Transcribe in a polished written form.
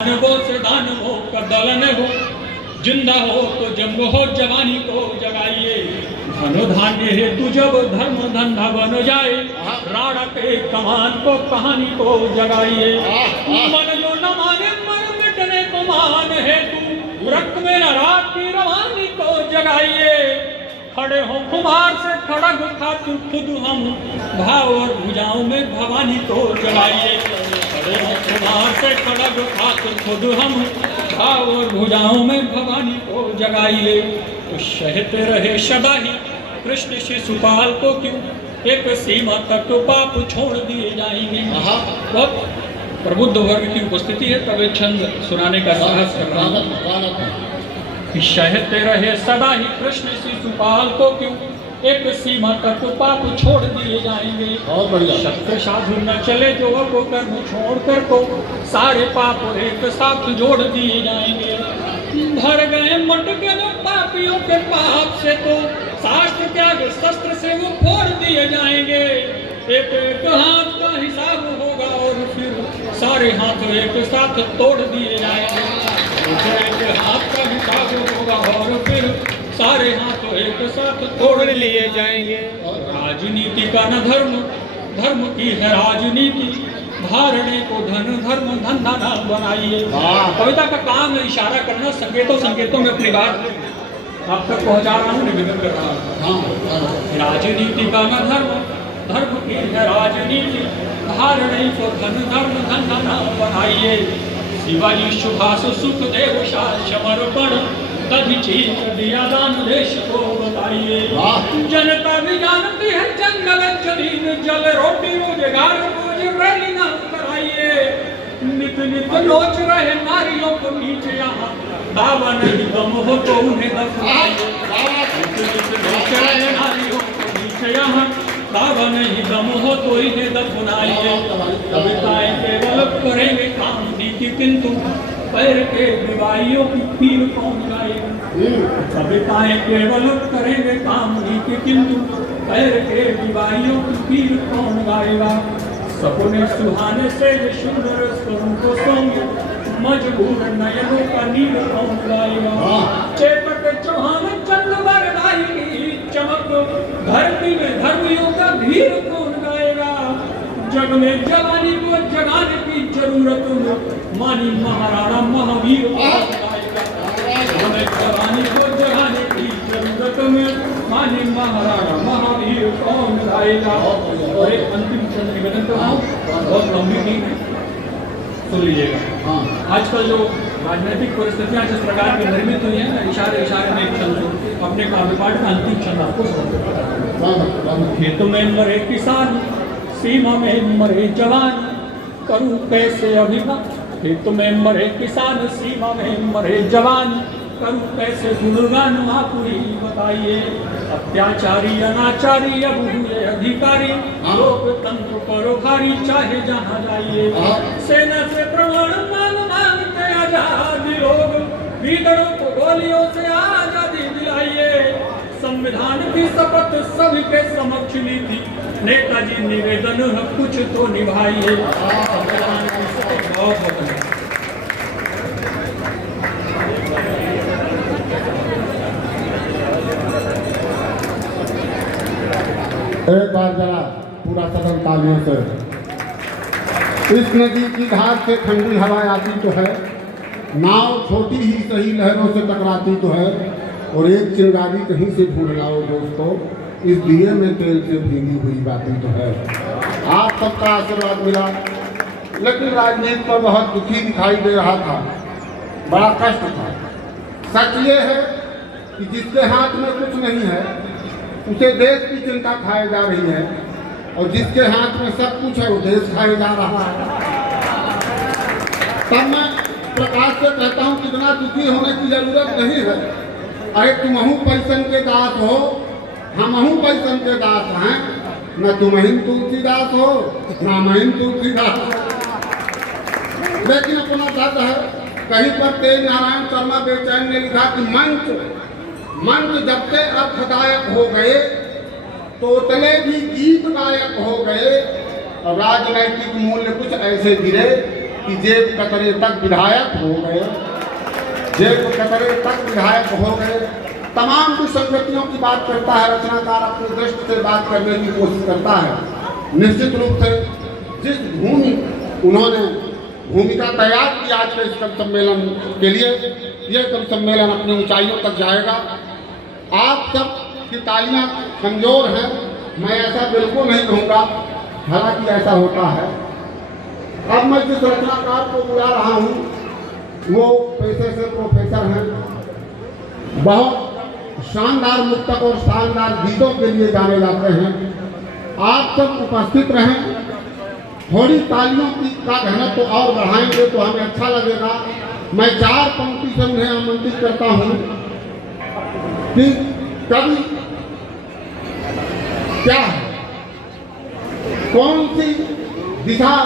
हो से दान हो का दलन हो, जिंदा हो तो जंग हो जवानी को जगाइए। धनो धान्य हेतु जब धर्म धंधा बन जाए, राणा के कमान को कहानी को जगाइए। मन जो न माने मर मिटने को मान हेतु, रक्त में न रात की रवानी को जगाइए। खड़े हो कुमार से खड़ग खातु खुद हम, भाव और भुजाओं में भवानी को जगाइए। खड़े हो कुमार से खड़ग खातु खुद हम, भाव और भुजाओं में भवानी को जगाइए। तो सहते रहे सदा ही कृष्ण शिशुपाल को क्यों, एक सीमा तक तो पाप छोड़ दिए जाएंगे। बहुत प्रबुद्ध वर्ग की उपस्थिति है, तब छंद सुनाने का साहस कर रहा हूं। सहते रहे सदा ही कृष्ण शिशुपाल को क्यों, एक सीमा तक तो पाप छोड़ दिए जाएंगे। शस्त्र साधु न चले जो अब कर्म छोड़ कर को, सारे पाप एक साथ जोड़ दिए जाएंगे। भर गए मटके जो पापियों के पाप से, तो शास्त्र त्याग शस्त्र से वो फोड़ दिए जाएंगे। एक एक हाथ का हिसाब होगा और फिर सारे हाथ एक साथ तोड़ दिए जाएंगे। एक हाथ का हिसाब होगा और फिर सारे हाथ एक साथ तोड़ लिए जाएंगे। राजनीति का न धर्म, धर्म की है राजनीति, धारणे को धन धर्म धंधा न बनाइए। कविता का काम है इशारा करना, संकेतों संकेतों में अपनी बात आप तक पहुंचा रहा हूँ, निवेदन कर रहा हूँ। राजनीति का न धर्म, धर्म की है राजनीति, धारणे को धन धर्म धंधा न बनाइए। शिवाजी सुभाष सुखदेव समर्पण, दधिचीत दिया दान देश को बताइए। जनता भी जानती है जंगल जमीन, जल रोटी रोजगार रोज रैली न कराइए। नित नित लोच रहे नारियों को नीचे, यहाँ दावा नहीं दम हो तो उन्हें दफनाइए। नित नित लोच रहे नारियों को नीचे, यहाँ दावा नहीं दम हो तो इन्हें दफनाइए। कविताएं केवल करेंगे काम नीति, किंतु पैर के विवाहियों की पीर कौन गाएगा। कविताएं केवल करेंगे काम नीति, किंतु पैर के विवाहियों की पीर कौन गाएगा। सपने सुहाने से सुंदर स्वरूपों सोंगे, मजबूर नयनों का नीर कौन गाएगा। चेतक चौहान चंद बरदाई की चमक, धरती में धर्मियों का धीर कौन गाएगा। जग में जवानी को जगाने की जरूरत में, मानी महाराणा महावीर कौन गाएगा। जग में जवानी को जगाने की जरूरत में, मानी महाराणा महावीर कौन गाएगा। और एक अंतिम चंद निवेदन कर रहा हूँ, बहुत लंबी नहीं है, सुन लीजिएगा। आजकल जो राजनीतिक परिस्थितियां जिस प्रकार की निर्मित हुई है, इशारे इशारे में एक चंद अपने काव्य पाठ का अंतिम चंद आपको सुनाऊंगा। खेत में मरे किसान, सीमा में मरे जवान, करूं कैसे अभिमान। खेत में मरे किसान, सीमा में मरे जवान, करूं कैसे गुणगान आप ही बताइए। अत्याचारी अनाचारी अब हुए अधिकारी, लोकतंत्र परोकारी चाहे जहाँ जाइए। सेना से प्रमाण मांगते आजादी लोग, भीतरों को गोलियों से आजादी दिलाइए। संविधान की शपथ सभी के समक्ष ली थी, नेताजी निवेदन है कुछ तो निभाइए। संविधान की शपथ बहुत है। एक बार जरा पूरा सदन तालियों से। इस नदी की धार से ठंडी हवा आती तो है, नाव छोटी ही सही लहरों से टकराती तो है, और एक चिंगारी कहीं से ढूंढ लाओ दोस्तों, इस दिए में तेल से भीगी हुई बातें तो है। आप सबका आशीर्वाद मिला, लेकिन राजनीति पर बहुत दुखी दिखाई दे रहा था, बड़ा कष्ट था। सच ये है कि जिसके हाथ में कुछ नहीं है, उसे देश की चिंता खाए जा रही है, और जिसके हाथ में सब कुछ है वो देश खाए जा रहा है। तब मैं प्रकाश से कहता हूँ कितना दुखी होने की जरूरत नहीं है। अरे तुमहू पैसन के दास हो, हमहू पैसन के दास हैं, न तुमहिन तुलसीदास हो न महिन तुलसीदास हो। लेकिन अपना दर्द है। कहीं पर तेज नारायण शर्मा बेचैन ने लिखा कि मंच जब से अर्थदायक हो गए, तोतले भी गीत गायक हो गए, और राजनैतिक मूल्य कुछ ऐसे गिरे कि जेब कतरे तक विधायक हो गए, जेब कतरे तक विधायक हो गए। तमाम विसंगतियों की बात करता है रचनाकार, अपनी दृष्टि से बात करने की कोशिश करता है। निश्चित रूप से जिस उन्होंने भूमिका तैयार की आज के इस कवि सम्मेलन के लिए, ये कवि सम्मेलन अपनी ऊंचाइयों तक जाएगा। आप सब की तालियां कमजोर हैं, मैं ऐसा बिल्कुल नहीं कहूँगा, हालांकि ऐसा होता है। अब मैं जिस रचनाकार को बुला रहा हूँ वो पैसे से प्रोफेसर हैं, बहुत शानदार मुक्तक और शानदार गीतों के लिए जाने जाते हैं। आप सब उपस्थित रहें, थोड़ी तालियों की का घनत्व तो और बढ़ाएंगे तो हमें अच्छा लगेगा। मैं 4 पंक्ति से उन्हें आमंत्रित करता हूँ कि कवि क्या है, कौन सी दिशा